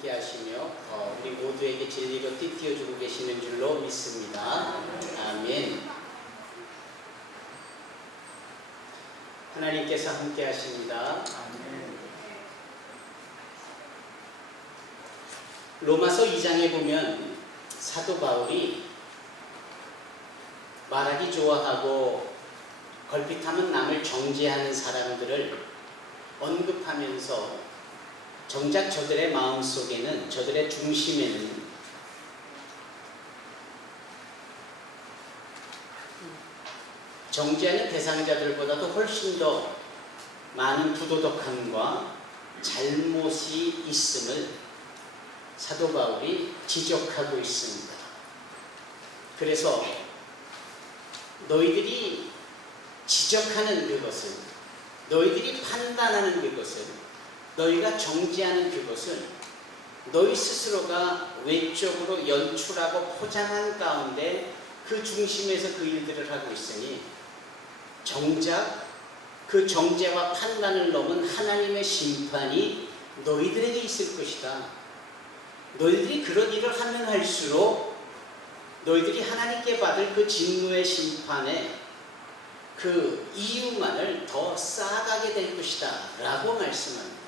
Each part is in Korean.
함께 하시며 우리 모두에게 진리로 띠띠어주고 계시는 줄로 믿습니다. 아멘. 하나님께서 함께 하십니다. 로마서 2장에 보면 사도 바울이 말하기 좋아하고 걸핏하면 남을 정죄하는 사람들을 언급하면서 정작 저들의 마음속에는, 저들의 중심에는 정죄하는 대상자들보다도 훨씬 더 많은 부도덕함과 잘못이 있음을 사도 바울이 지적하고 있습니다. 그래서 너희들이 지적하는 그것을, 너희들이 판단하는 그것을, 너희가 정죄하는 그것을 너희 스스로가 외적으로 연출하고 포장한 가운데 그 중심에서 그 일들을 하고 있으니 정작 그 정죄와 판단을 넘은 하나님의 심판이 너희들에게 있을 것이다. 너희들이 그런 일을 하면 할수록 너희들이 하나님께 받을 그 진노의 심판에 그 이유만을 더 쌓아가게 될 것이다 라고 말씀합니다.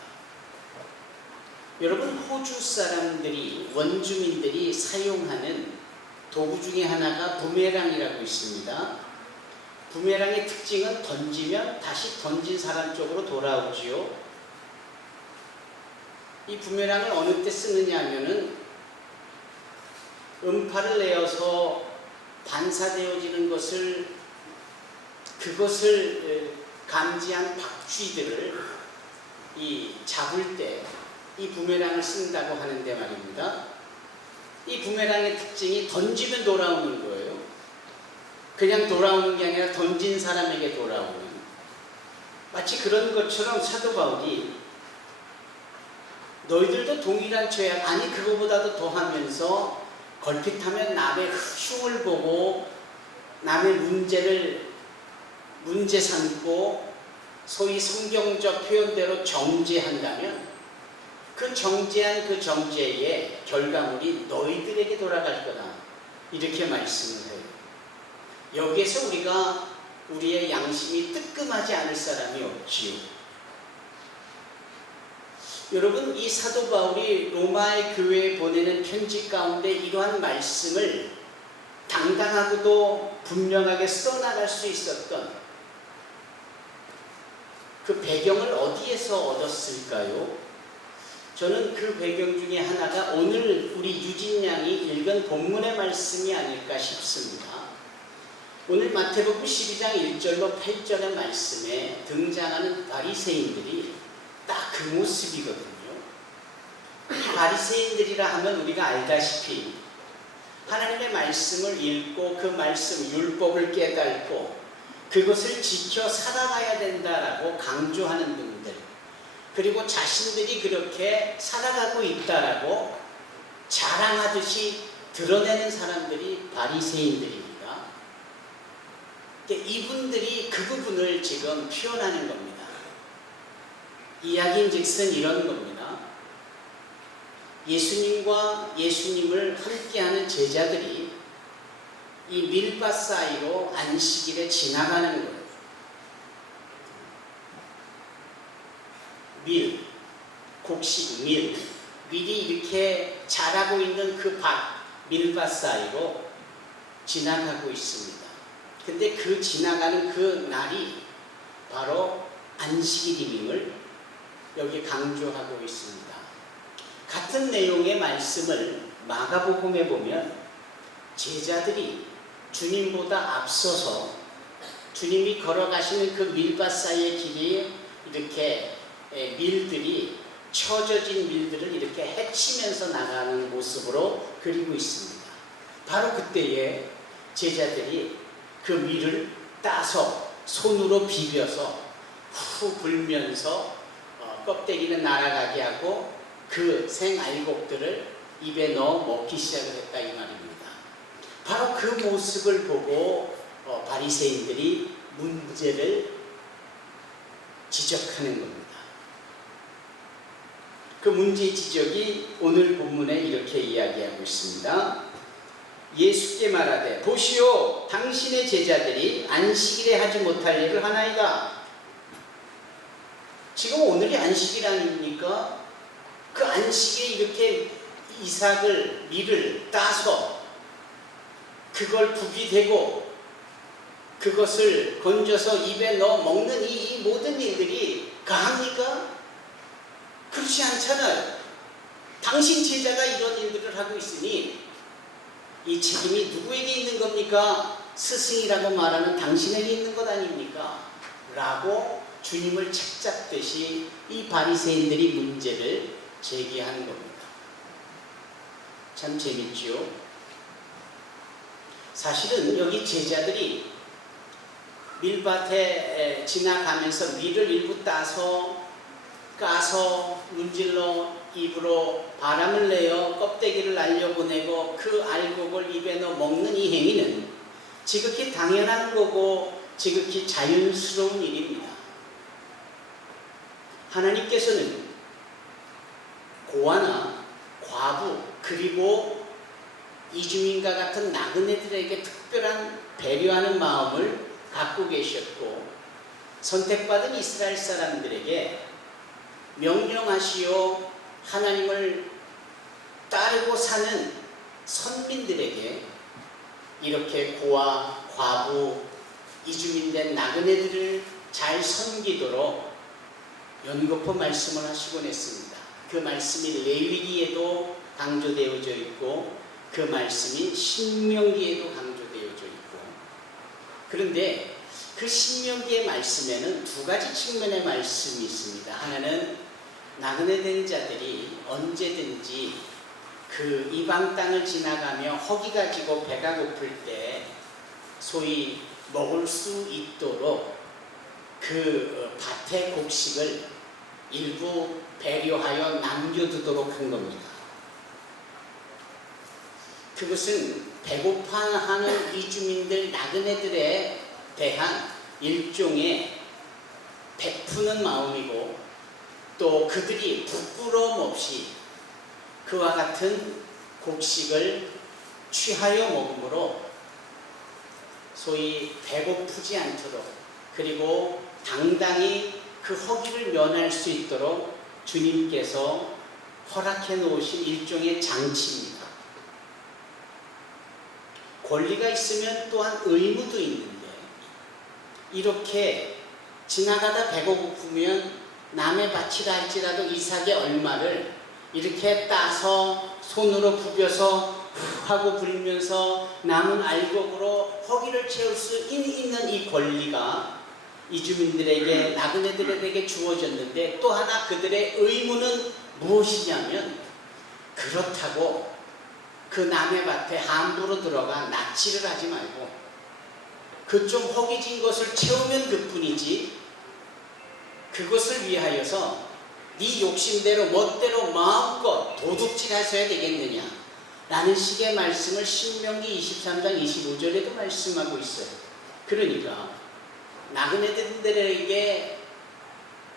여러분, 호주 사람들이, 원주민들이 사용하는 도구 중에 하나가 부메랑이라고 있습니다. 부메랑의 특징은 던지면 다시 던진 사람 쪽으로 돌아오지요. 이 부메랑을 어느 때 쓰느냐 하면은 음파를 내어서 반사되어지는 그것을 감지한 박쥐들을 잡을 때 이 부메랑을 쓴다고 하는데 말입니다. 이 부메랑의 특징이 던지면 돌아오는 거예요. 그냥 돌아오는 게 아니라 던진 사람에게 돌아오는, 마치 그런 것처럼 사도 바울이 너희들도 동일한 죄악, 아니 그거보다도 더하면서 걸핏하면 남의 흉을 보고 남의 문제 삼고 소위 성경적 표현대로 정죄한다면 그 정죄한 그 정죄의 결과물이 너희들에게 돌아갈 거다, 이렇게 말씀을 해요. 여기에서 우리의 양심이 뜨끔하지 않을 사람이 없지요. 여러분, 이 사도 바울이 로마의 교회에 보내는 편지 가운데 이러한 말씀을 당당하고도 분명하게 써나갈 수 있었던 그 배경을 어디에서 얻었을까요? 저는 그 배경 중에 하나가 오늘 우리 유진 양이 읽은 본문의 말씀이 아닐까 싶습니다. 오늘 마태복음 12장 1절로 8절의 말씀에 등장하는 바리새인들이 딱 그 모습이거든요. 바리새인들이라 하면 우리가 알다시피 하나님의 말씀을 읽고 그 말씀 율법을 깨닫고 그것을 지켜 살아가야 된다라고 강조하는 분들, 그리고 자신들이 그렇게 살아가고 있다라고 자랑하듯이 드러내는 사람들이 바리새인들입니다. 이분들이 그 부분을 지금 표현하는 겁니다. 이야기인즉슨 이런 겁니다. 예수님과 예수님을 함께하는 제자들이 이 밀밭 사이로 안식일에 지나가는 거예요. 곡식 밀이 이렇게 자라고 있는 그 밀밭 사이로 지나가고 있습니다. 근데 그 지나가는 그 날이 바로 안식일임을 여기 강조하고 있습니다. 같은 내용의 말씀을 마가복음에 보면 제자들이 주님보다 앞서서 주님이 걸어가시는 그 밀밭 사이의 길에 이렇게 처져진 밀들을 이렇게 헤치면서 나가는 모습으로 그리고 있습니다. 바로 그때에 제자들이 그 밀을 따서 손으로 비벼서 후 불면서 껍데기는 날아가게 하고 그 생알곡들을 입에 넣어 먹기 시작을 했다, 이 말입니다. 바로 그 모습을 보고 바리새인들이 문제를 지적하는 겁니다. 그 문제 지적이 오늘 본문에 이렇게 이야기하고 있습니다. 예수께 말하되 보시오 당신의 제자들이 안식일에 하지 못할 일을 하나이다. 지금 오늘이 안식일 아닙니까? 그 안식에 이렇게 이삭을 밀을 따서 그걸 북이 되고 그것을 건져서 입에 넣어 먹는 이 모든 일들이 가합니까? 그렇지 않잖아요. 당신 제자가 이런 일들을 하고 있으니 이 책임이 누구에게 있는 겁니까? 스승이라고 말하는 당신에게 있는 것 아닙니까? 라고 주님을 책잡듯이 이 바리새인들이 문제를 제기하는 겁니다. 참 재밌지요? 사실은 여기 제자들이 밀밭에 지나가면서 밀을 일부 따서 까서 문질러 입으로 바람을 내어 껍데기를 날려보내고 그 알곡을 입에 넣어 먹는 이 행위는 지극히 당연한 거고 지극히 자연스러운 일입니다. 하나님께서는 고아나 과부 그리고 이주민과 같은 나그네들에게 특별한 배려하는 마음을 갖고 계셨고 선택받은 이스라엘 사람들에게 명령하시어 하나님을 따르고 사는 선민들에게 이렇게 고아, 과부, 이주민된 나그네들을 잘 섬기도록 연거푸 말씀을 하시곤 했습니다. 그 말씀이 레위기에도 강조되어져 있고 그 말씀이 신명기에도 강조되어져 있고 그런데 그 신명기의 말씀에는 두 가지 측면의 말씀이 있습니다. 하나는 나그네 된 자들이 언제든지 그 이방 땅을 지나가며 허기가 지고 배가 고플 때 소위 먹을 수 있도록 그 밭의 곡식을 일부 배려하여 남겨두도록 한 겁니다. 그것은 배고파하는 이주민들 나그네들에 대한 일종의 베푸는 마음이고 또 그들이 부끄러움 없이 그와 같은 곡식을 취하여 먹으므로 소위 배고프지 않도록 그리고 당당히 그 허기를 면할 수 있도록 주님께서 허락해 놓으신 일종의 장치입니다. 권리가 있으면 또한 의무도 있는데 이렇게 지나가다 배고프면 남의 밭이라 할지라도 이삭의 얼마를 이렇게 따서 손으로 부벼서 하고 불면서 남은 알곡으로 허기를 채울 수 있는 이 권리가 이주민들에게 나그네들에게 주어졌는데 또 하나 그들의 의무는 무엇이냐면 그렇다고 그 남의 밭에 함부로 들어가 납치를 하지 말고 그 좀 허기진 것을 채우면 그뿐이지 그것을 위하여서 네 욕심대로 멋대로 마음껏 도둑질 하셔야 되겠느냐 라는 식의 말씀을 신명기 23장 25절에도 말씀하고 있어요. 그러니까 나그네들에게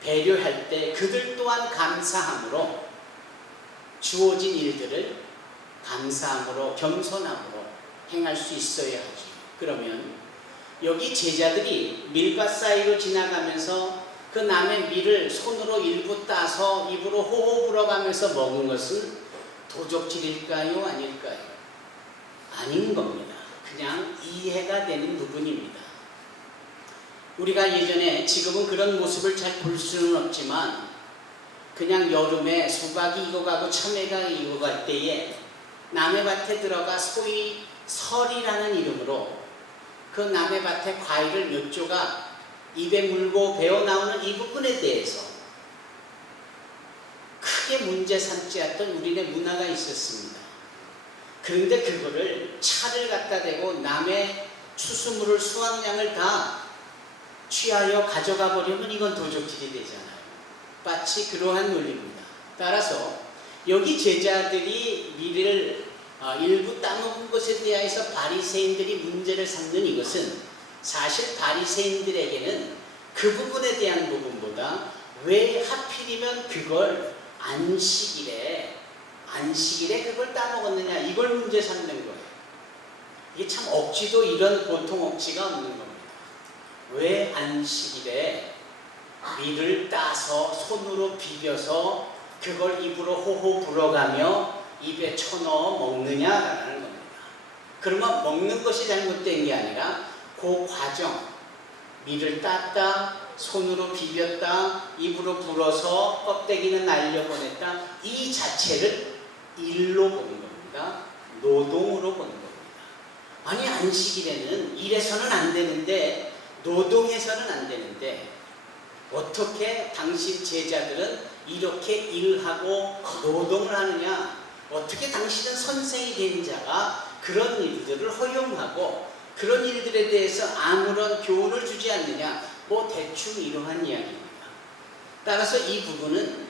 배려할 때 그들 또한 감사함으로 주어진 일들을 감사함으로 겸손함으로 행할 수 있어야 하죠. 그러면 여기 제자들이 밀밭 사이로 지나가면서 그 남의 밀을 손으로 일부 따서 입으로 호호 불어가면서 먹은 것은 도적질일까요? 아닐까요? 아닌 겁니다. 그냥 이해가 되는 부분입니다. 우리가 예전에 지금은 그런 모습을 잘 볼 수는 없지만 그냥 여름에 수박이 익어가고 참외가 익어갈 때에 남의 밭에 들어가 소위 설이라는 이름으로 그 남의 밭에 과일을 몇 조각 입에 물고 배어 나오는 이 부분에 대해서 크게 문제 삼지 않던 우리네 문화가 있었습니다. 그런데 그거를 차를 갖다 대고 남의 추수물을 수확량을 다 취하여 가져가 버리면 이건 도적질이 되잖아요. 마치 그러한 논리입니다. 따라서 여기 제자들이 밀을 일부 따먹은 것에 대해서 바리새인들이 문제를 삼는 이것은 사실 바리새인들에게는 그 부분에 대한 부분보다 왜 하필이면 그걸 안식일에 그걸 따먹었느냐, 이걸 문제 삼는 거예요. 이게 참 억지도 이런 보통 억지가 없는 겁니다. 왜 안식일에 밀을 따서 손으로 비벼서 그걸 입으로 호호 불어가며 입에 쳐넣어 먹느냐라는 겁니다. 그러면 먹는 것이 잘못된 게 아니라 그 과정, 밀을 땄다, 손으로 비볐다, 입으로 불어서 껍데기는 날려보냈다, 이 자체를 일로 보는 겁니다. 노동으로 보는 겁니다. 아니, 안식일에는 일해서는 안 되는데, 노동해서는 안 되는데, 어떻게 당신 제자들은 이렇게 일하고 노동을 하느냐? 어떻게 당신은 선생이 된 자가 그런 일들을 허용하고 그런 일들에 대해서 아무런 교훈을 주지 않느냐? 뭐 대충 이러한 이야기입니다. 따라서 이 부분은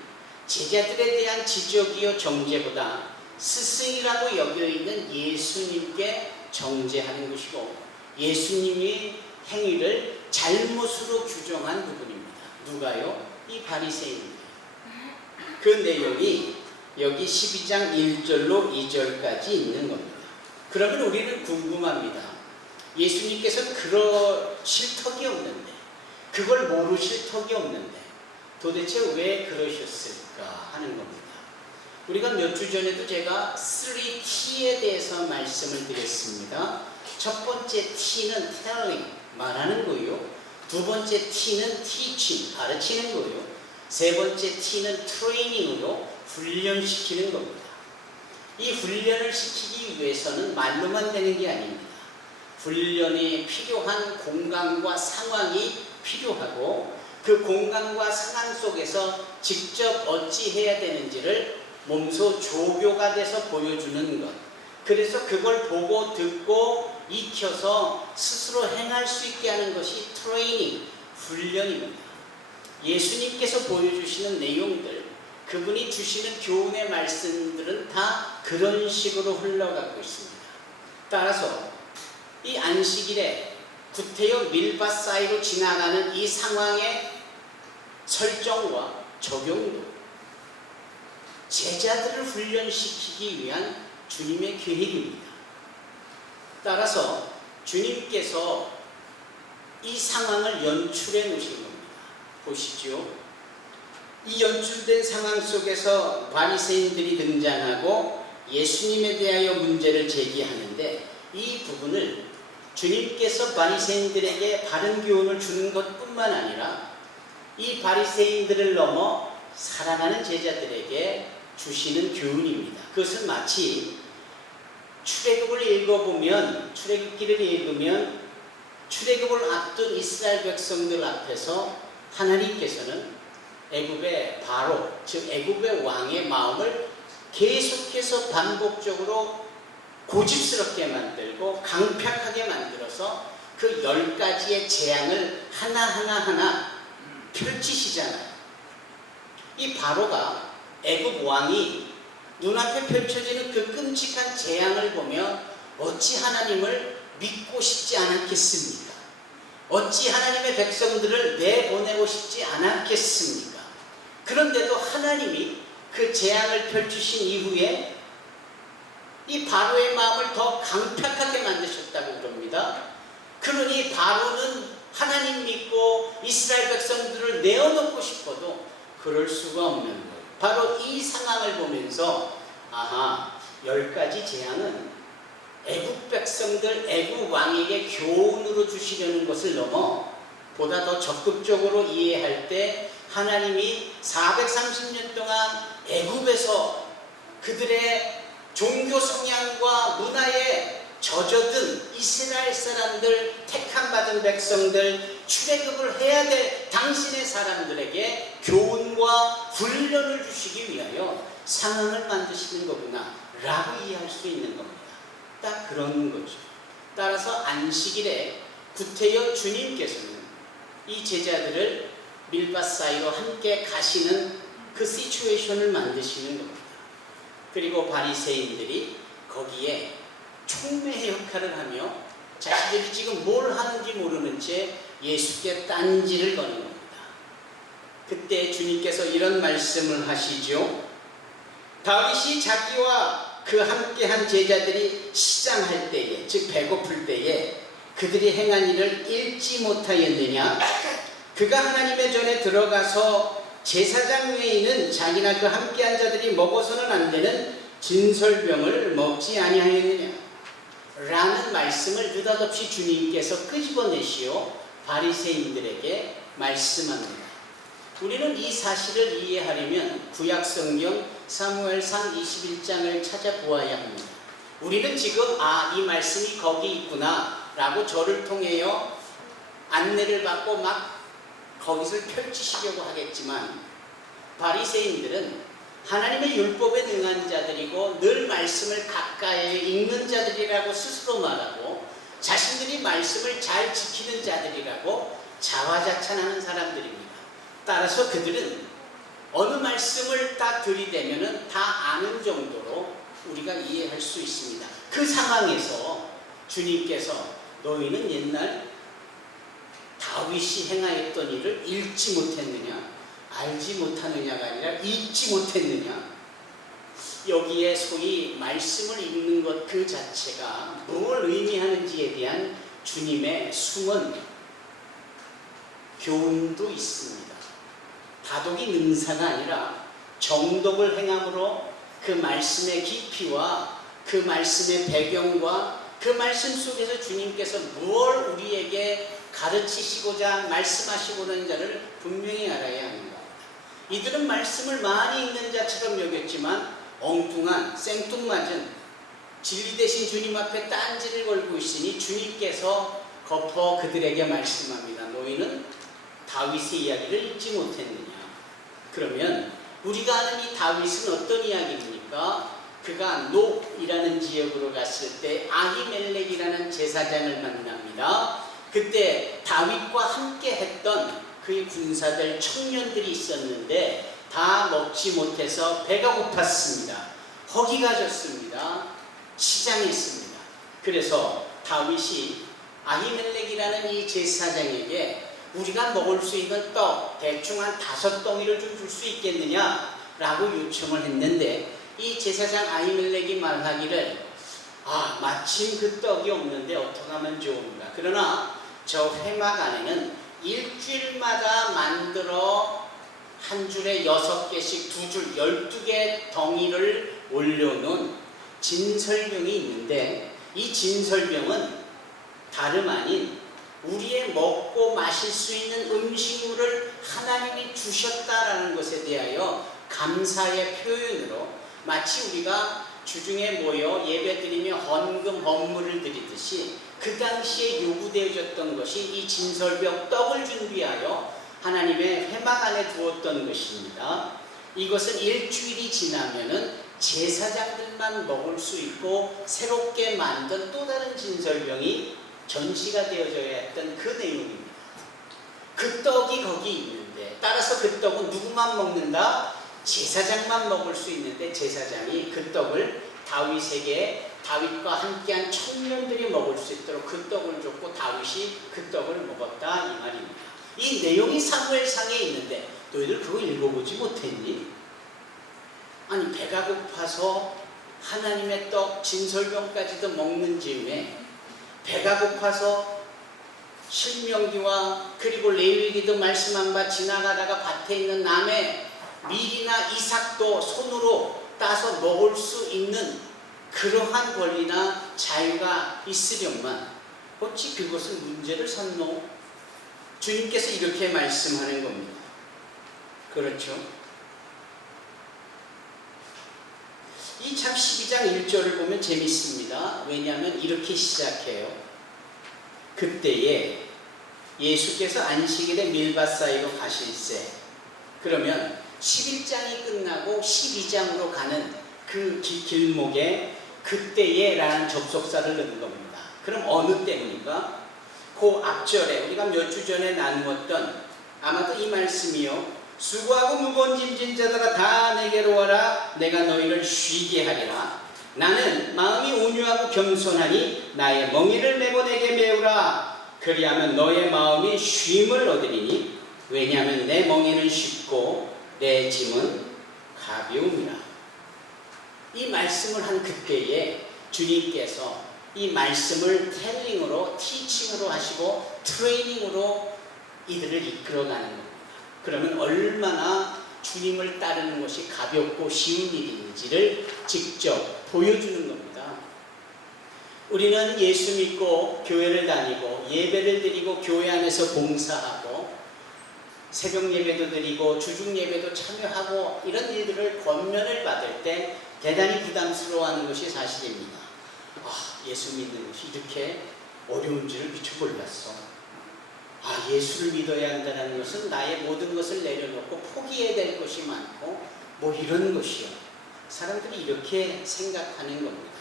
제자들에 대한 지적이요 정죄보다 스승이라고 여겨있는 예수님께 정죄하는 것이고, 예수님이 행위를 잘못으로 규정한 부분입니다. 누가요? 이 바리새인들. 그 내용이 여기 12장 1절로 2절까지 있는 겁니다. 그러면 우리는 궁금합니다. 예수님께서 그러실 턱이 없는데, 그걸 모르실 턱이 없는데 도대체 왜 그러셨을까 하는 겁니다. 우리가 몇 주 전에도 제가 3T에 대해서 말씀을 드렸습니다. 첫 번째 T는 telling, 말하는 거예요. 두 번째 T는 teaching, 가르치는 거예요. 세 번째 T는 training으로 훈련시키는 겁니다. 이 훈련을 시키기 위해서는 말로만 되는 게 아닙니다. 훈련이 필요한 공간과 상황이 필요하고, 그 공간과 상황 속에서 직접 어찌 해야 되는지를 몸소 조교가 돼서 보여주는 것. 그래서 그걸 보고 듣고 익혀서 스스로 행할 수 있게 하는 것이 트레이닝, 훈련입니다. 예수님께서 보여주시는 내용들, 그분이 주시는 교훈의 말씀들은 다 그런 식으로 흘러가고 있습니다. 따라서 이 안식일에 구태여 밀밭 사이로 지나가는 이 상황의 설정과 적용도 제자들을 훈련시키기 위한 주님의 계획입니다. 따라서 주님께서 이 상황을 연출해 놓으신 겁니다. 보시죠. 이 연출된 상황 속에서 바리새인들이 등장하고 예수님에 대하여 문제를 제기하는데, 이 부분을 주님께서 바리새인들에게 바른 교훈을 주는 것뿐만 아니라 이 바리새인들을 넘어 사랑하는 제자들에게 주시는 교훈입니다. 그것은 마치 출애굽기를 읽으면 출애굽을 앞둔 이스라엘 백성들 앞에서 하나님께서는 애굽의 바로, 즉 애굽의 왕의 마음을 계속해서 반복적으로 고집스럽게 만들고 강팍하게 만들어서 그 10가지의 재앙을 하나하나 펼치시잖아요. 이 바로가, 애굽 왕이 눈앞에 펼쳐지는 그 끔찍한 재앙을 보며 어찌 하나님을 믿고 싶지 않았겠습니까? 어찌 하나님의 백성들을 내보내고 싶지 않았겠습니까? 그런데도 하나님이 그 재앙을 펼치신 이후에 이 바로의 마음을 더 강팍하게 만드셨다고 그럽니다. 그러니 바로는 하나님 믿고 이스라엘 백성들을 내어놓고 싶어도 그럴 수가 없는 거예요. 바로 이 상황을 보면서 10가지 재앙은 애굽 백성들, 애굽 왕에게 교훈으로 주시려는 것을 넘어 보다 더 적극적으로 이해할 때 하나님이 430년 동안 애굽에서 그들의 종교 성향과 문화에 젖어든 이스라엘 사람들, 택함받은 백성들, 출애굽을 해야 될 당신의 사람들에게 교훈과 훈련을 주시기 위하여 상황을 만드시는 거구나 라고 이해할 수 있는 겁니다. 딱 그런 거죠. 따라서 안식일에 구태여 주님께서는 이 제자들을 밀밭 사이로 함께 가시는 그 시츄에이션을 만드시는 겁니다. 그리고 바리새인들이 거기에 촉매의 역할을 하며 자신들이 지금 뭘 하는지 모르는 채 예수께 딴지를 거는 겁니다. 그때 주님께서 이런 말씀을 하시죠. 다윗이 자기와 그 함께한 제자들이 시장할 때에, 즉 배고플 때에 그들이 행한 일을 읽지 못하였느냐? 그가 하나님의 전에 들어가서 제사장 외에는 자기나 그 함께한 자들이 먹어서는 안 되는 진설병을 먹지 아니하였느냐? 라는 말씀을 느닷없이 주님께서 끄집어내시어 바리새인들에게 말씀합니다. 우리는 이 사실을 이해하려면 구약성경 사무엘상 21장을 찾아보아야 합니다. 우리는 지금 이 말씀이 거기 있구나 라고 저를 통하여 안내를 받고 막 거기서 펼치시려고 하겠지만, 바리새인들은 하나님의 율법에 능한 자들이고 늘 말씀을 가까이 읽는 자들이라고 스스로 말하고 자신들이 말씀을 잘 지키는 자들이라고 자화자찬하는 사람들입니다. 따라서 그들은 어느 말씀을 딱 들이대면 다 아는 정도로 우리가 이해할 수 있습니다. 그 상황에서 주님께서 너희는 옛날 다윗이 행하였던 일을 읽지 못했느냐, 알지 못하느냐가 아니라 읽지 못했느냐, 여기에 소위 말씀을 읽는 것 그 자체가 뭘 의미하는지에 대한 주님의 숨은 교훈도 있습니다. 다독이 능사가 아니라 정독을 행함으로 그 말씀의 깊이와 그 말씀의 배경과 그 말씀 속에서 주님께서 무엇을 우리에게 가르치시고자 말씀하시고는 자를 분명히 알아야 합니다. 이들은 말씀을 많이 읽는 자처럼 여겼지만 엉뚱한 생뚱맞은 진리 대신 주님 앞에 딴지를 걸고 있으니 주님께서 거퍼 그들에게 말씀합니다. 너희는 다윗의 이야기를 읽지 못했느냐? 그러면 우리가 아는 이 다윗은 어떤 이야기입니까? 그가 노이라는 지역으로 갔을 때 아히멜렉이라는 제사장을 만납니다. 그때 다윗과 함께 했던 그의 군사들 청년들이 있었는데 다 먹지 못해서 배가 고팠습니다. 허기가 졌습니다. 시장했습니다. 그래서 다윗이 아히멜렉이라는 이 제사장에게 우리가 먹을 수 있는 떡 대충 한 5덩이를 좀 줄 수 있겠느냐 라고 요청을 했는데, 이 제사장 아히멜렉이 말하기를 마침 그 떡이 없는데 어떻게 하면 좋은가. 그러나 저 회막 안에는 일주일마다 만들어 한 줄에 6개씩 2줄 12개 덩이를 올려놓은 진설병이 있는데, 이 진설병은 다름 아닌 우리의 먹고 마실 수 있는 음식물을 하나님이 주셨다라는 것에 대하여 감사의 표현으로, 마치 우리가 주중에 모여 예배드리며 헌금 헌물을 드리듯이 그 당시에 요구되어졌던 것이 이 진설병 떡을 준비하여 하나님의 회막 안에 두었던 것입니다. 이것은 일주일이 지나면은 제사장들만 먹을 수 있고 새롭게 만든 또 다른 진설병이 전시가 되어져야 했던 그 내용입니다. 그 떡이 거기 있는데, 따라서 그 떡은 누구만 먹는다? 제사장만 먹을 수 있는데, 제사장이 그 떡을 다윗에게 다윗과 함께한 청년들이 먹을 수 있도록 그 떡을 줬고 다윗이 그 떡을 먹었다 이 말입니다. 이 내용이 사무엘상에 있는데 너희들 그거 읽어보지 못했니? 아니, 배가 고파서 하나님의 떡 진설병까지도 먹는 즈음에 배가 고파서 신명기와 그리고 레위기도 말씀한 바 지나가다가 밭에 있는 남의 밀이나 이삭도 손으로 따서 먹을 수 있는 그러한 권리나 자유가 있으련만 어찌 그것을 문제를 삼노? 주님께서 이렇게 말씀하는 겁니다. 그렇죠? 이 참 12장 1절을 보면 재밌습니다. 왜냐하면 이렇게 시작해요. 그때에 예수께서 안식일에 밀밭 사이로 가실세. 그러면 11장이 끝나고 12장으로 가는 그 길목에 그때에 라는 접속사를 넣은 겁니다. 그럼 어느 때입니까? 그 앞절에 우리가 몇 주 전에 나누었던 아마도 이 말씀이요. 수고하고 무거운 짐진 자들아 다 내게로 와라. 내가 너희를 쉬게 하리라. 나는 마음이 온유하고 겸손하니 나의 멍에를 메고 내게 메우라. 그리하면 너의 마음이 쉼을 얻으리니 왜냐하면 내 멍에는 쉽고 내 짐은 가벼움이라. 이 말씀을 한 그때에 주님께서 이 말씀을 텔링으로, 티칭으로 하시고 트레이닝으로 이들을 이끌어가는 겁니다. 그러면 얼마나 주님을 따르는 것이 가볍고 쉬운 일인지를 직접 보여주는 겁니다. 우리는 예수 믿고 교회를 다니고 예배를 드리고 교회 안에서 봉사하고 새벽 예배도 드리고 주중 예배도 참여하고 이런 일들을 권면을 받을 때 대단히 부담스러워하는 것이 사실입니다. 예수 믿는 것이 이렇게 어려운 줄을 미처 몰랐어. 예수를 믿어야 한다는 것은 나의 모든 것을 내려놓고 포기해야 될 것이 많고 뭐 이런 것이요. 사람들이 이렇게 생각하는 겁니다.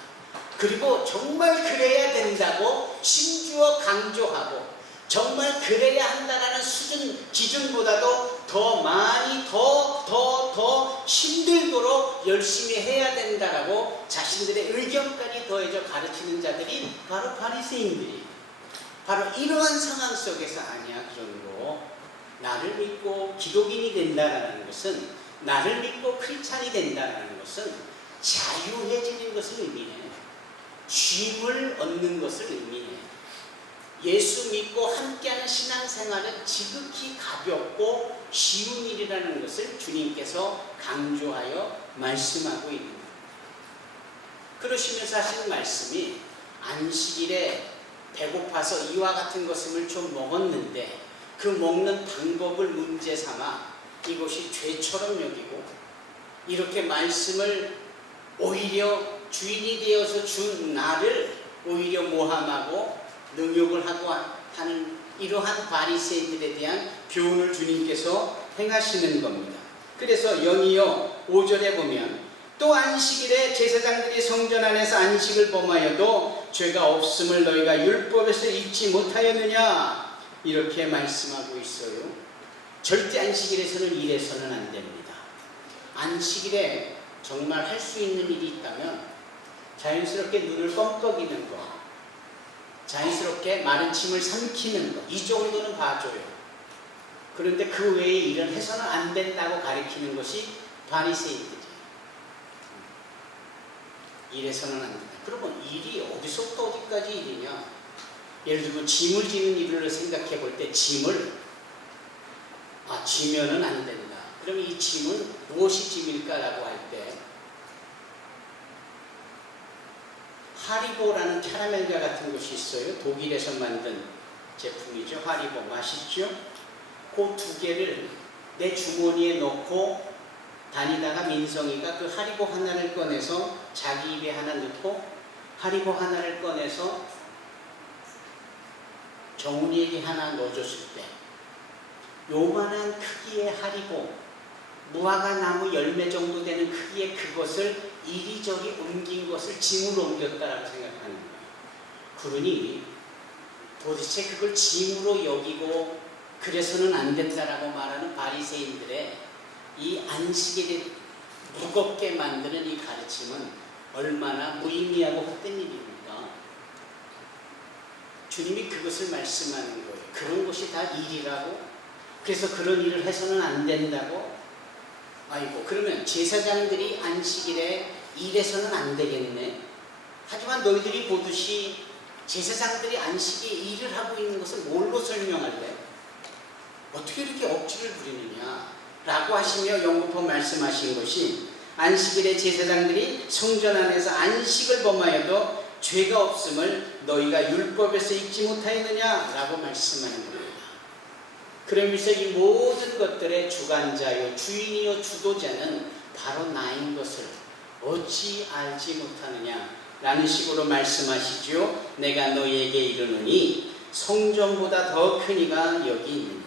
그리고 정말 그래야 된다고 심주어 강조하고 정말 그래야 한다는 수준, 기준보다도 더 많이 더 힘들도록 열심히 해야 된다라고 자신들의 의견까지 더해져 가르치는 자들이 바로 바리새인들이 바로 이러한 상황 속에서 아니야. 그런 거 나를 믿고 기독인이 된다는 것은 나를 믿고 크리스찬이 된다는 것은 자유해지는 것을 의미해. 쉼을 얻는 것을 의미해. 예수 믿고 함께하는 신앙생활은 지극히 가볍고 쉬운 일이라는 것을 주님께서 강조하여 말씀하고 있는 겁니다. 그러시면서 하신 말씀이 안식일에 배고파서 이와 같은 것을 좀 먹었는데 그 먹는 방법을 문제 삼아 이것이 죄처럼 여기고 이렇게 말씀을 오히려 주인이 되어서 준 나를 오히려 모함하고 능욕을 하고 하는 이러한 바리새인들에 대한 교훈을 주님께서 행하시는 겁니다. 그래서 영이요 5절에 보면 또 안식일에 제사장들이 성전 안에서 안식을 범하여도 죄가 없음을 너희가 율법에서 잊지 못하였느냐 이렇게 말씀하고 있어요. 절대 안식일에서는 일해서는 안 됩니다. 안식일에 정말 할 수 있는 일이 있다면 자연스럽게 눈을 껌뻑이는 것, 자연스럽게 마른 침을 삼키는 것, 이 정도는 봐줘요. 그런데 그 외의 일은 해서는 안 된다고 가리키는 것이 바리새인들이에요. 일해서는 안 된다. 그러면 일이 어디서부터 어디까지 일이냐? 예를 들면 짐을 지는 일을 생각해 볼 때 짐을 지면은 안 된다. 그러면 이 짐은 무엇이 짐일까라고 할 때 하리보라는 캐러멜과 같은 것이 있어요. 독일에서 만든 제품이죠. 하리보 맛있죠? 그 두 개를 내 주머니에 넣고 다니다가 민성이가 그 하리보 하나를 꺼내서 자기 입에 하나 넣고 하리보 하나를 꺼내서 정훈이에게 하나 넣어줬을 때 요만한 크기의 하리보 무화과 나무 열매 정도 되는 크기의 그것을 이리저리 옮긴 것을 짐으로 옮겼다라고 생각하는 거예요. 그러니 도대체 그걸 짐으로 여기고 그래서는 안 된다라고 말하는 바리새인들의 이 안식일에 무겁게 만드는 이 가르침은 얼마나 무의미하고 헛된 일입니까? 주님이 그것을 말씀하는 거예요. 그런 것이 다 일이라고? 그래서 그런 일을 해서는 안 된다고? 그러면 제사장들이 안식일에 일해서는 안 되겠네. 하지만 너희들이 보듯이 제사장들이 안식일에 일을 하고 있는 것을 뭘로 설명할래? 어떻게 이렇게 억지를 부리느냐? 라고 하시며 연구포 말씀하신 것이 안식일에 제사장들이 성전 안에서 안식을 범하여도 죄가 없음을 너희가 율법에서 잊지 못하였느냐? 라고 말씀하는 겁니다. 그러면서 이 모든 것들의 주관자요 주인이요 주도자는 바로 나인 것을 어찌 알지 못하느냐 라는 식으로 말씀하시죠. 내가 너희에게 이르노니 성전보다 더 큰 이가 여기 있느니라.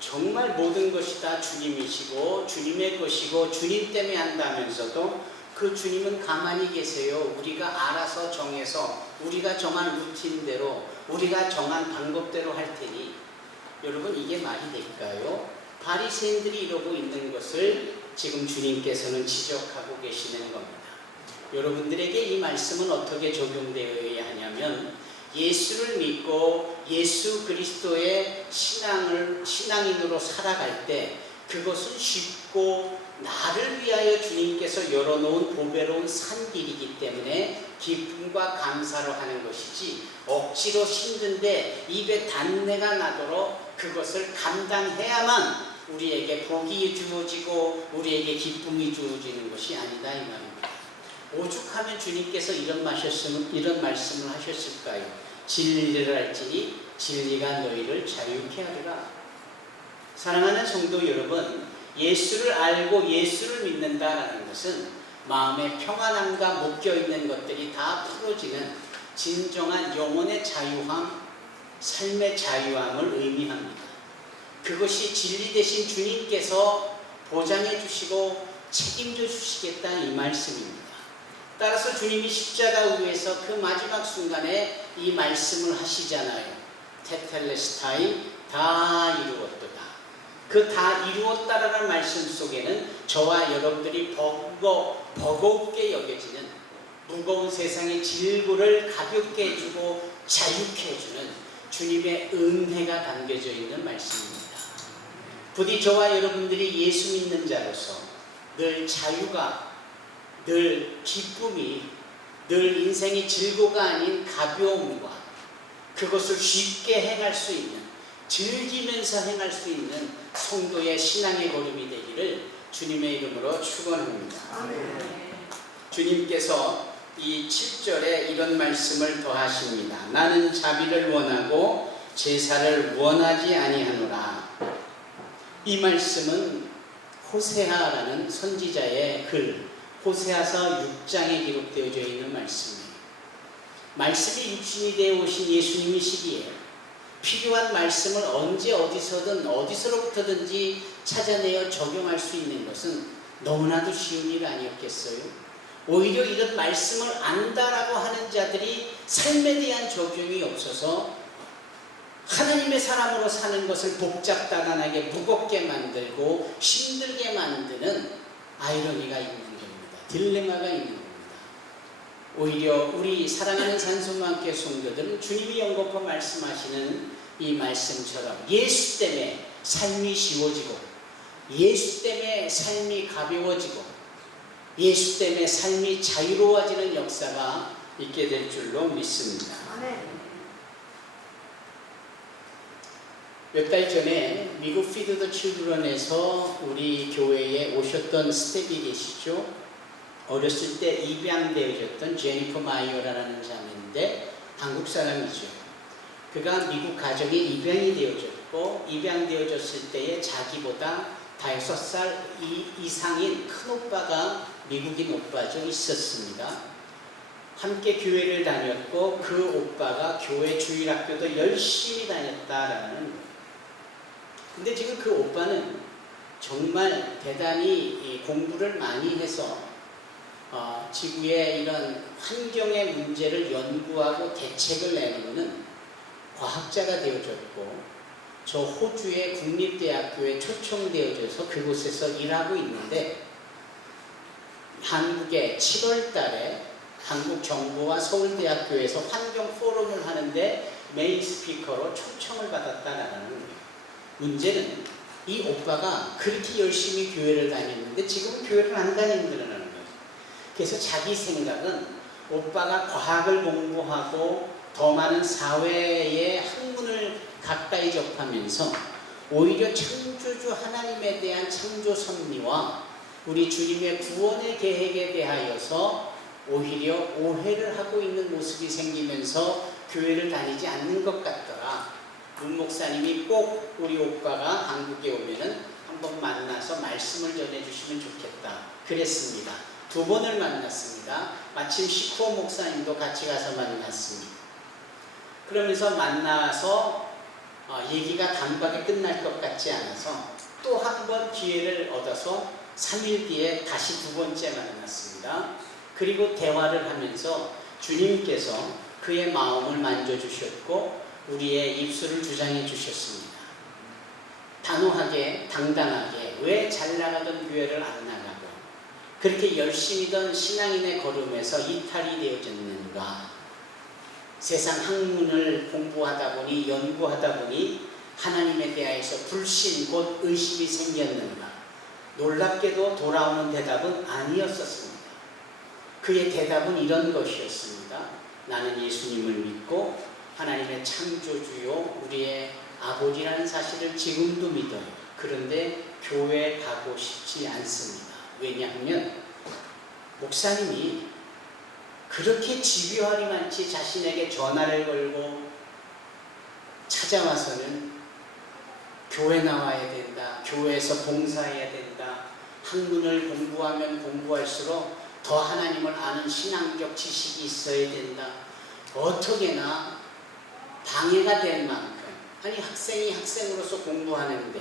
정말 모든 것이 다 주님이시고 주님의 것이고 주님 때문에 한다면서도 그 주님은 가만히 계세요. 우리가 알아서 정해서 우리가 정한 루틴대로 우리가 정한 방법대로 할 테니 여러분 이게 말이 될까요? 바리새인들이 이러고 있는 것을 지금 주님께서는 지적하고 계시는 겁니다. 여러분들에게 이 말씀은 어떻게 적용되어야 하냐면 예수를 믿고 예수 그리스도의 신앙인으로 살아갈 때 그것은 쉽고 나를 위하여 주님께서 열어놓은 보배로운 산길이기 때문에 기쁨과 감사로 하는 것이지, 억지로 힘든데 입에 단내가 나도록 그것을 감당해야만 우리에게 복이 주어지고 우리에게 기쁨이 주어지는 것이 아니다, 이 말입니다. 오죽하면 주님께서 이런 말씀을 하셨을까요? 진리를 알지니 진리가 너희를 자유케 하리라. 사랑하는 성도 여러분, 예수를 알고 예수를 믿는다라는 것은 마음의 평안함과 묶여있는 것들이 다 풀어지는 진정한 영혼의 자유함, 삶의 자유함을 의미합니다. 그것이 진리 되신 주님께서 보장해 주시고 책임져 주시겠다, 이 말씀입니다. 따라서 주님이 십자가 위에서 그 마지막 순간에 이 말씀을 하시잖아요. 테텔레스타이, 다 이루었도다. 그 다 이루었다라는 말씀 속에는 저와 여러분들이 버겁게 여겨지는 무거운 세상의 질고를 가볍게 해주고 자유케 해주는 주님의 은혜가 담겨져 있는 말씀입니다. 부디 저와 여러분들이 예수 믿는 자로서 늘 자유가, 늘 기쁨이, 늘 인생의 질고가 아닌 가벼움과 그것을 쉽게 행할 수 있는, 즐기면서 행할 수 있는 성도의 신앙의 걸음이 되기를 주님의 이름으로 축원합니다. 주님께서 이 7절에 이런 말씀을 더하십니다. 나는 자비를 원하고 제사를 원하지 아니하노라. 이 말씀은 호세아라는 선지자의 글, 호세아서 6장에 기록되어져 있는 말씀이에요. 말씀이 육신이 되어 오신 예수님이시기에 필요한 말씀을 언제 어디서든 어디서로부터든지 찾아내어 적용할 수 있는 것은 너무나도 쉬운 일 아니었겠어요? 오히려 이런 말씀을 안다라고 하는 자들이 삶에 대한 적용이 없어서 하나님의 사람으로 사는 것을 복잡다단하게 무겁게 만들고 힘들게 만드는 아이러니가 있는 겁니다. 딜레마가 있는 겁니다. 오히려 우리 사랑하는 산소만교회 성도들은 주님이 연거푸 말씀하시는 이 말씀처럼 예수 때문에 삶이 쉬워지고, 예수 때문에 삶이 가벼워지고, 예수 때문에 삶이 자유로워지는 역사가 있게 될 줄로 믿습니다. 몇 달 전에 미국 피드 더 칠드런에서 우리 교회에 오셨던 스텝이 계시죠. 어렸을 때 입양되어졌던 제니퍼 마이어라는 자매인데 한국 사람이죠. 그가 미국 가정에 입양이 되어졌고, 입양되어졌을 때에 자기보다 5살 이상인 큰 오빠가 미국인 오빠죠 있었습니다. 함께 교회를 다녔고 그 오빠가 교회 주일학교도 열심히 다녔다라는 거예요. 근데 지금 그 오빠는 정말 대단히 공부를 많이 해서 지구의 이런 환경의 문제를 연구하고 대책을 내놓는 과학자가 되어졌고, 저 호주의 국립대학교에 초청되어져서 그곳에서 일하고 있는데, 한국에 7월 달에 한국 정부와 서울대학교에서 환경 포럼을 하는데 메인 스피커로 초청을 받았다라는 거예요. 문제는 이 오빠가 그렇게 열심히 교회를 다녔는데 지금은 교회를 안 다닌다는 거예요. 그래서 자기 생각은 오빠가 과학을 공부하고 더 많은 사회의 학문을 가까이 접하면서 오히려 창조주 하나님에 대한 창조 섭리와 우리 주님의 구원의 계획에 대하여서 오히려 오해를 하고 있는 모습이 생기면서 교회를 다니지 않는 것 같더라. 문 목사님이 꼭 우리 오빠가 한국에 오면은 한번 만나서 말씀을 전해주시면 좋겠다. 그랬습니다. 2번을 만났습니다. 마침 시쿠어 목사님도 같이 가서 만났습니다. 그러면서 만나서 얘기가 단박에 끝날 것 같지 않아서 또 한 번 기회를 얻어서 3일 뒤에 다시 2번째 만났습니다. 그리고 대화를 하면서 주님께서 그의 마음을 만져주셨고 우리의 입술을 주장해 주셨습니다. 단호하게 당당하게 왜 잘 나가던 교회를 안 나가고 그렇게 열심히던 신앙인의 걸음에서 이탈이 되어졌는가. 세상 학문을 공부하다 보니 연구하다 보니 하나님에 대하여서 불신 곧 의심이 생겼는가. 놀랍게도 돌아오는 대답은 아니었었습니다. 그의 대답은 이런 것이었습니다. 나는 예수님을 믿고 하나님의 창조주요 우리의 아버지라는 사실을 지금도 믿어요. 그런데 교회 가고 싶지 않습니다. 왜냐하면 목사님이 그렇게 집요하리만치 자신에게 전화를 걸고 찾아와서는 교회 나와야 된다, 교회에서 봉사해야 된다, 학문을 공부하면 공부할수록 더 하나님을 아는 신앙적 지식이 있어야 된다, 어떻게나 방해가 될 만큼, 아니 학생이 학생으로서 공부하는데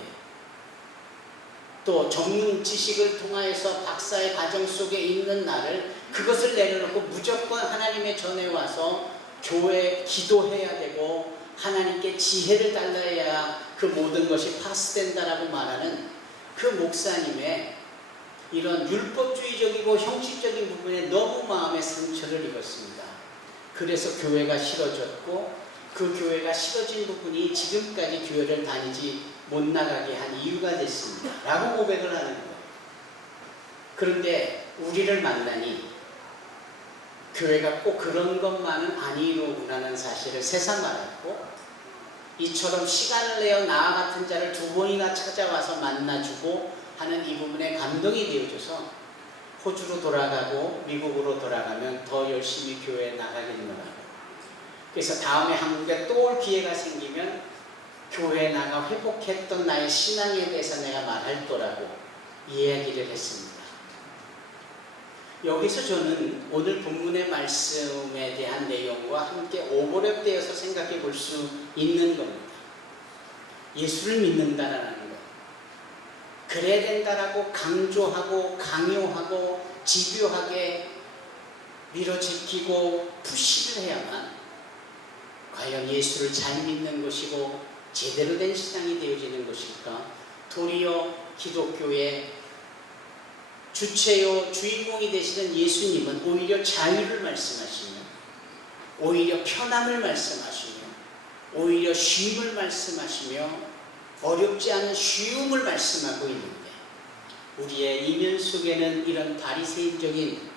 또 전문 지식을 통하여서 박사의 과정 속에 있는 나를 그것을 내려놓고 무조건 하나님의 전에 와서 교회 기도해야 되고 하나님께 지혜를 달라야 그 모든 것이 파스된다라고 말하는 그 목사님의 이런 율법주의적이고 형식적인 부분에 너무 마음의 상처를 입었습니다. 그래서 교회가 싫어졌고 그 교회가 싫어진 부분이 지금까지 교회를 다니지 못 나가게 한 이유가 됐습니다. 라고 고백을 하는 거예요. 그런데 우리를 만나니 교회가 꼭 그런 것만은 아니로구나는 사실을 새삼 알았고, 이처럼 시간을 내어 나와 같은 자를 2번이나 찾아와서 만나주고 하는 이 부분에 감동이 되어줘서 호주로 돌아가고 미국으로 돌아가면 더 열심히 교회에 나가겠노라고. 그래서 다음에 한국에 또 올 기회가 생기면 교회에 나가 회복했던 나의 신앙에 대해서 내가 말할 거라고 이야기를 했습니다. 여기서 저는 오늘 본문의 말씀에 대한 내용과 함께 오버랩되어서 생각해 볼 수 있는 겁니다. 예수를 믿는다라는 것, 그래야 된다라고 강조하고 강요하고 집요하게 밀어지키고 푸시를 해야만 과연 예수를 잘 믿는 것이고 제대로 된 신앙이 되어지는 것일까? 도리어 기독교의 주체요 주인공이 되시는 예수님은 오히려 자유를 말씀하시며, 오히려 편함을 말씀하시며, 오히려 쉼을 말씀하시며, 어렵지 않은 쉬움을 말씀하고 있는데, 우리의 이면 속에는 이런 바리새인적인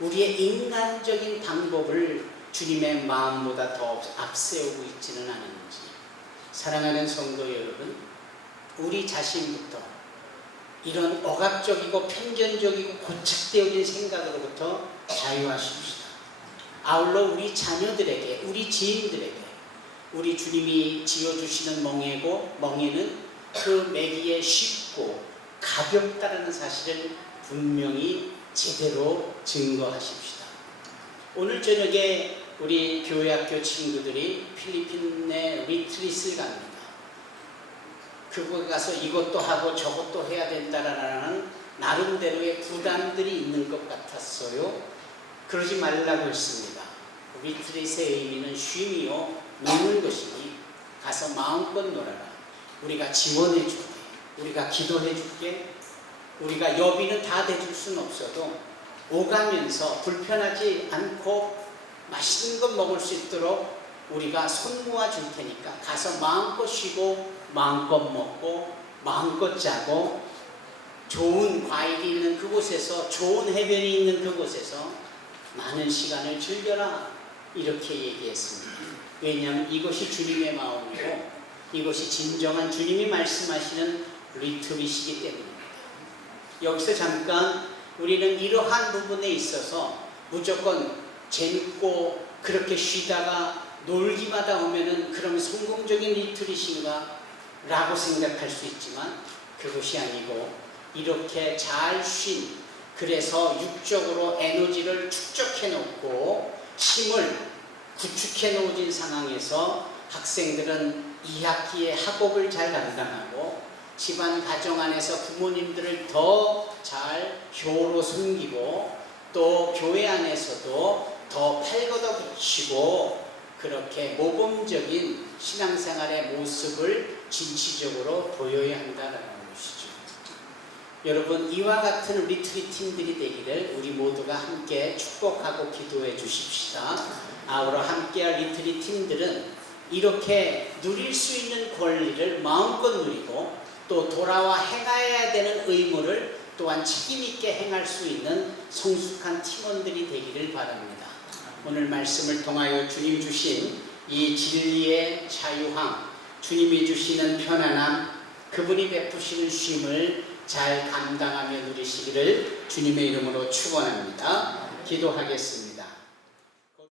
우리의 인간적인 방법을 주님의 마음보다 더 앞세우고 있지는 않은지, 사랑하는 성도 여러분, 우리 자신부터 이런 억압적이고 편견적이고 고착되어진 생각으로부터 자유하십시다. 아울러 우리 자녀들에게, 우리 지인들에게 우리 주님이 지어주시는 멍에는 그 매기에 쉽고 가볍다라는 사실을 분명히 제대로 증거하십시다. 오늘 저녁에 우리 교회학교 친구들이 필리핀에 리트릿을 갑니다. 그곳에 가서 이것도 하고 저것도 해야 된다라는 나름대로의 부담들이 있는 것 같았어요. 그러지 말라고 했습니다. 리트릿의 의미는 쉼이요 노는 것이니 가서 마음껏 놀아라. 우리가 지원해 줄게, 우리가 기도해 줄게, 우리가 여비는 다 대줄 수는 없어도 오가면서 불편하지 않고 맛있는 것 먹을 수 있도록 우리가 손 모아 줄 테니까 가서 마음껏 쉬고 마음껏 먹고 마음껏 자고 좋은 과일이 있는 그곳에서, 좋은 해변이 있는 그곳에서 많은 시간을 즐겨라, 이렇게 얘기했습니다. 왜냐하면 이것이 주님의 마음이고 이것이 진정한 주님이 말씀하시는 리트릿이기 때문입니다. 여기서 잠깐 우리는 이러한 부분에 있어서 무조건 재밌고 그렇게 쉬다가 놀기마다 오면은 그럼 성공적인 리트릿인가? 라고 생각할 수 있지만 그것이 아니고, 이렇게 잘 쉰, 그래서 육적으로 에너지를 축적해 놓고 힘을 구축해 놓은 상황에서 학생들은 2학기에 학업을 잘 감당하고 집안 가정 안에서 부모님들을 더 잘 효로 섬기고 또 교회 안에서도 더 팔걷어 붙이고 그렇게 모범적인 신앙생활의 모습을 진취적으로 보여야 한다는 것이죠. 여러분, 이와 같은 리트릿 팀들이 되기를 우리 모두가 함께 축복하고 기도해 주십시다. 아울러 함께할 리트릿 팀들은 이렇게 누릴 수 있는 권리를 마음껏 누리고 또 돌아와 행해야 되는 의무를 또한 책임있게 행할 수 있는 성숙한 팀원들이 되기를 바랍니다. 오늘 말씀을 통하여 주님 주신 이 진리의 자유함, 주님이 주시는 편안함, 그분이 베푸시는 쉼을 잘 감당하며 누리시기를 주님의 이름으로 축원합니다. 기도하겠습니다.